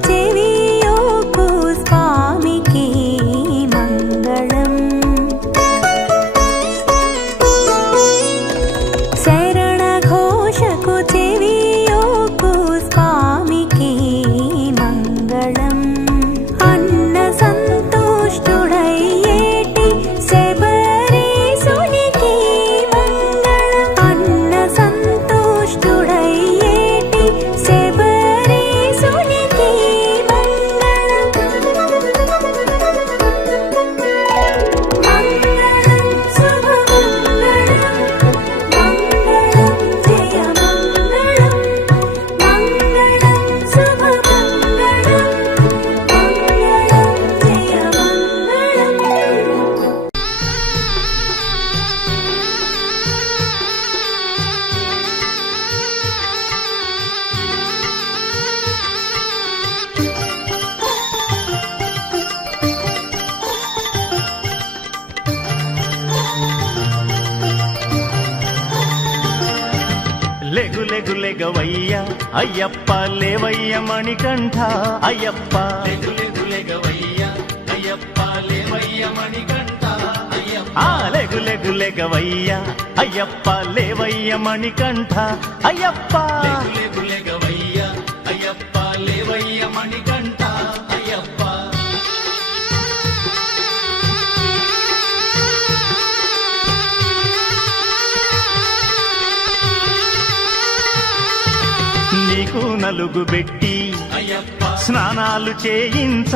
చెవియోకు స్వామికి మంగళం. శరణ ఘోషకు చెవియోకు స్వామికి మంగళం. అన్న సంతుష్టుడయ్యేటి శబరీసునికి మంగళం. అన్న సంతుష్టుడయ్యేటి శబరీసునికి మంగళం. మంగళం శుభమంగళం మంగళం జయ మంగళం. మంగళం శుభమంగళం మంగళం జయ మంగళం. లెగు లెగు లెగవయ్య అయ్యప్ప లేవయ్య మణికంఠ అయ్యప్ప. లెగు లెగు లెగవయ్య అయ్యప్ప లేవయ్య మణికంఠ అయ్యప్ప. లెగు లెగు లెగవయ్య అయ్యప్ప లేవయ్య మణికంఠ అయ్యప్ప. లెగు లెగు లెగవయ్య అయ్యప్ప లేవయ్య మణికంఠ అయ్యప్ప. నీకు నలుగు పెట్టి అయ్యప్ప స్నానాలు చేయించ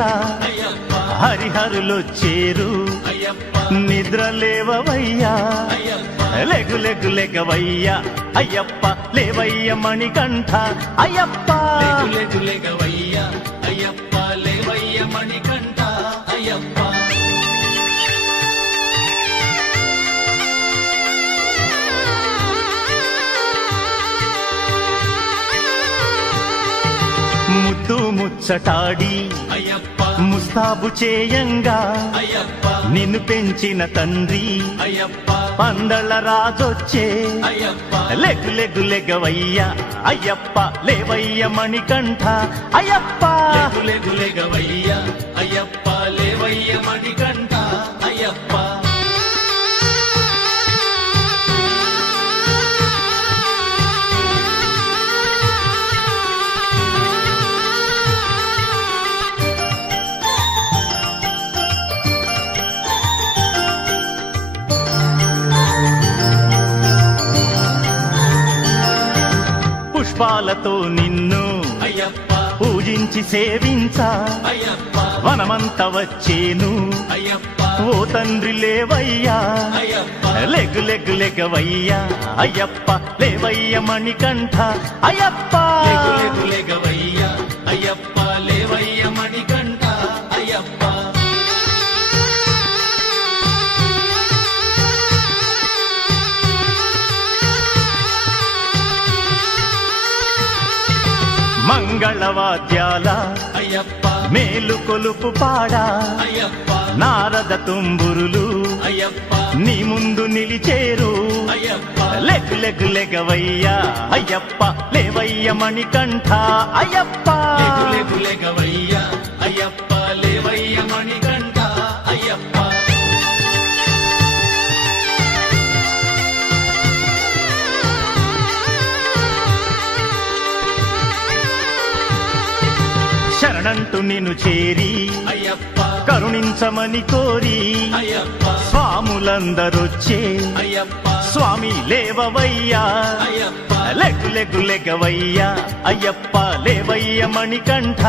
అయ్యప్ప. హరిహరులొచ్చేరు అయ్యప్ప నిద్ర లేవవయ్యా అయ్యప్ప. లెగు లెగు లెగవయ్యా అయ్యప్ప లేవయ్య మణికంఠ అయ్యప్ప. లెగు లెగు లెగవయ్యా అయ్యప్ప లేవయ్య మణికంఠ అయ్యప్ప. ముద్దు ముచ్చటాడి అయ్యప్ప ముస్తాబు చేయంగా అయ్యప్ప. నిన్ను పెంచిన తండ్రి అయ్యప్ప పందళ్ళ రాజొచ్చే అయ్యప్ప. లెగు లెగు లెగవయ్యా అయ్యప్ప లేవయ్య మణికంఠ అయ్యప్ప. లెగు లెగు లెగవయ్యా అయ్యప్ప లేవయ్య మణికంఠ అయ్యప్ప. పుష్పాలతో నిన్ను అయ్యప్ప పూజించి సేవించ అయ్యప్ప. వనమంత వచ్చేను అయ్యప్ప ఓ తండ్రి లేవయ్యా అయ్యప్ప. లెగు లెగు లెగవయ్యా అయ్యప్ప లేవయ్య మణికంఠ అయ్యప్ప. లెగు లెగు లెగవయ్యా అయ్యప్ప లేవయ్య మణికంఠ అయ్యప్ప. మంగళవాద్యాల అయ్యప్ప మేలు కొలుపు పాడా అయ్యప్ప. నారద తుంబురులు అయ్యప్ప నీ ముందు నిలిచేరు అయ్యప్ప. లెగు లెగు లెగవయ్యా అయ్యప్ప లేవయ్య మణికంఠ అయ్యప్ప. లెగు లెగు లెగవయ్యా అయ్యప్ప లేవయ్య మణికంఠ అయ్యప్ప. శరణంటూ నిన్ను చేరి అయ్యప్ప కరుణించమని కోరి అయ్యప్ప. స్వాములందరొచ్చే అయ్యప్ప స్వామి లేవవయ్యా అయ్యప్ప. లెగు లెగు లెగవయ్యా అయ్యప్ప లేవయ్య మణికంఠ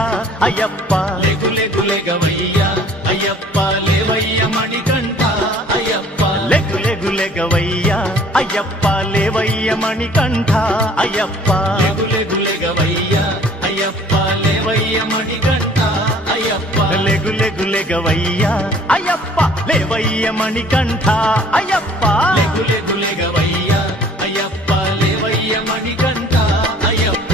అయ్యప్ప. లెగు లెగు లెగవయ్యా అయ్యప్ప లేవయ్య మణికంఠ అయ్యప్ప. లెగు లెగు లెగవయ్యా అయ్యప్ప లేవయ్య మణికంఠ అయ్యప్ప. లెగు లెగు లెగవయ్యా అయ్యప్ప లేవయ్య మణికంఠ అయ్యప్ప. లెగు లెగు లెగవయ్యా అయ్యప్ప లేవయ్య మణికంఠ అయ్యప్ప. లెగు లెగు లెగవయ్యా అయ్యప్ప లేవయ్య మణికంఠ అయ్యప్ప.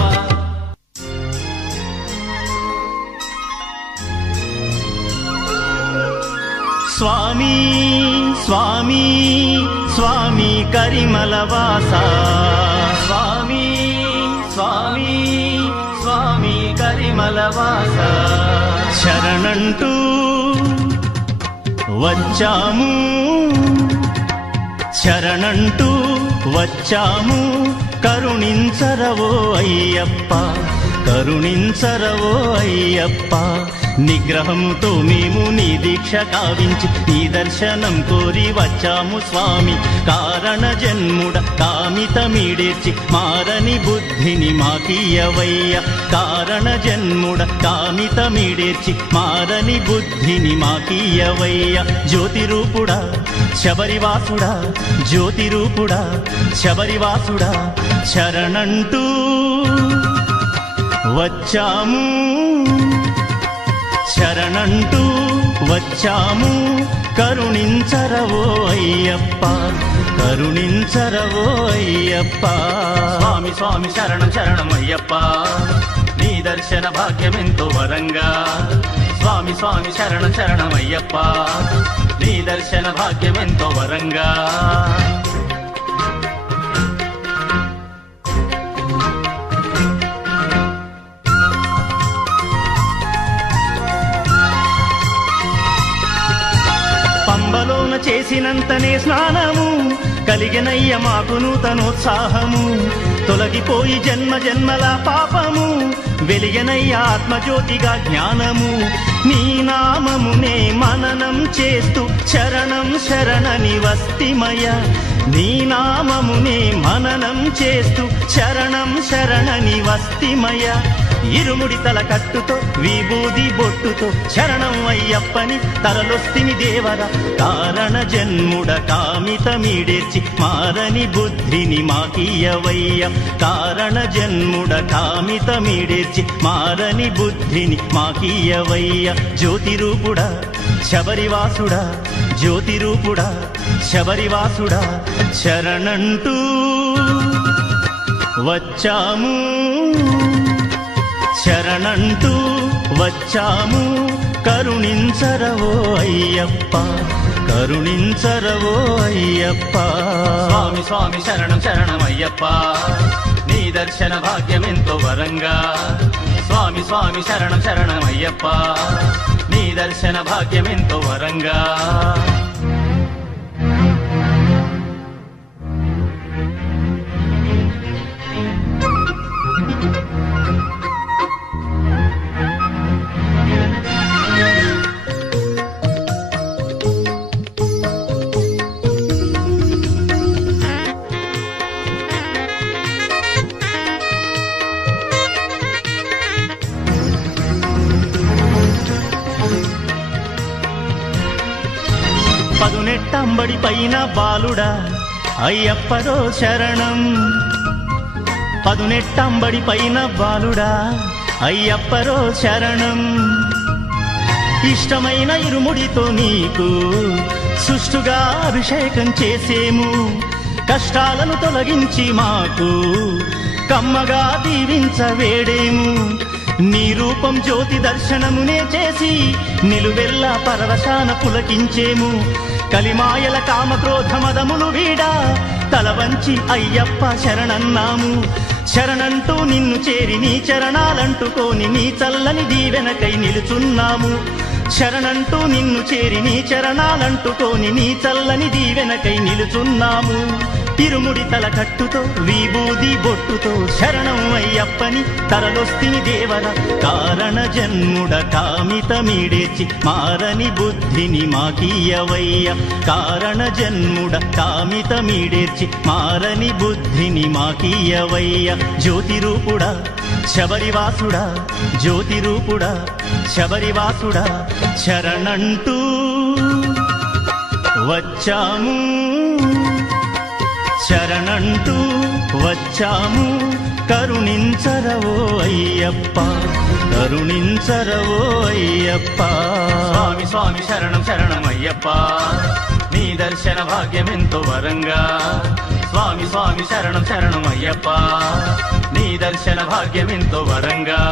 స్వామి స్వామి స్వామి కరిమలవాస. స్వామి స్వామి స్వామి కరిమలవాస. శబరిమల వాస శరణంటూ వచ్చాము శరణంటూ వచ్చాము కరుణించరవో అయ్యప్ప కరుణించరవో అయ్యప్ప నిగ్రహముతో మేము నీ దీక్ష కావించి నీ దర్శనం కోరి వచ్చాము స్వామి కారణ జన్ముడ కామితమీడేర్చి మారని బుద్ధిని మాకియ్యవయ్య కారణ జన్ముడ కామితమీడేర్చి మారని బుద్ధిని మాకియ్యవయ్య జ్యోతిరూపుడా శబరివాసుడా జ్యోతిరూపుడా శబరివాసుడా శరణంటూ వచ్చాము శరణంటూ వచ్చాము కరుణించరవో అయ్యప్ప కరుణించరవో అయ్యప్ప స్వామి స్వామి శరణం శరణం అయ్యప్ప నీ దర్శన భాగ్యమెంతో వరంగా స్వామి స్వామి శరణం శరణం అయ్యప్ప నీ దర్శన భాగ్యమెంతో వరంగా పంబలోన చేసినంతనే స్నానము కలిగినయ్య మాకు నూతనోత్సాహము తొలగిపోయి జన్మ జన్మల పాపము వెలిగనయ్య ఆత్మజ్యోతిగా జ్ఞానము నీ నామమునే మననం చేస్తూ శరణం శరణని వస్తిమయ నీ నామమునే మననం చేస్తూ శరణం శరణని వస్తిమయ ఇరుముడి తల కట్టుతో విభూది బొట్టుతో శరణం అయ్యప్పని తలలొస్తిని దేవర కారణ జన్ముడ కామితమీడేర్చి మారని బుద్ధిని మాకియ్యవయ్య కారణ జన్ముడ కామితమీడేర్చి మారని బుద్ధిని మాకియ్యవయ్య జ్యోతిరూపుడా శబరివాసుడా జ్యోతిరూపుడా శబరివాసుడా శరణంటూ వచ్చాము శరణంటూ వచ్చాము కరుణించరవో అయ్యప్ప కరుణించరవో అయ్యప్ప స్వామి స్వామి శరణం శరణం అయ్యప్ప నీ దర్శన భాగ్యమెంతో వరంగా స్వామి స్వామి శరణం శరణం అయ్యప్ప నీ దర్శన భాగ్యమెంతో వరంగా పదునెట్టంబడి పైన బాలుడా అయ్యప్పరో శరణం పదునెట్టంబడి పైన బాలుడా అయ్యప్పరో శరణం ఇష్టమైన ఇరుముడితో నీకు సుష్టుగా అభిషేకం చేసేము కష్టాలను తొలగించి మాకు కమ్మగా దీవించవేడేము నీ రూపం జ్యోతి దర్శనమునే చేసి నిలువెల్లా పరవశాన పులకించేము కలిమాయల కామక్రోధమదములు వీడా తల వంచి అయ్యప్ప శరణన్నాము శరణంటూ నిన్ను చేరి నీ చరణాలంటుకోని నీ చల్లని దీవెనకై నిలుచున్నాము శరణంటూ నిన్ను చేరి నీ చరణాలంటుకోని నీ చల్లని దీవెనకై నిలుచున్నాము ఇరుముడి తల కట్టుతో విభూది బొట్టుతో శరణం అయ్యప్పని తరలొస్తిని దేవర కారణ జన్ముడ కామితమీడేర్చి మారని బుద్ధిని మాకియ్యవయ్య కారణ జన్ముడ కామితమీడేర్చి మారని బుద్ధిని మాకియ్యవయ్య జ్యోతిరూపుడా శబరివాసుడా జ్యోతిరూపుడా శబరివాసుడా శరణంటూ వచ్చాము శరణంటూ వచ్చాము కరుణించరవో అయ్యప్ప కరుణించరవో అయ్యప్ప స్వామి స్వామి శరణం శరణం అయ్యప్ప నీ దర్శన భాగ్యమెంతో వరంగా స్వామి స్వామి శరణం శరణం అయ్యప్ప నీ దర్శన భాగ్యమెంతో వరంగా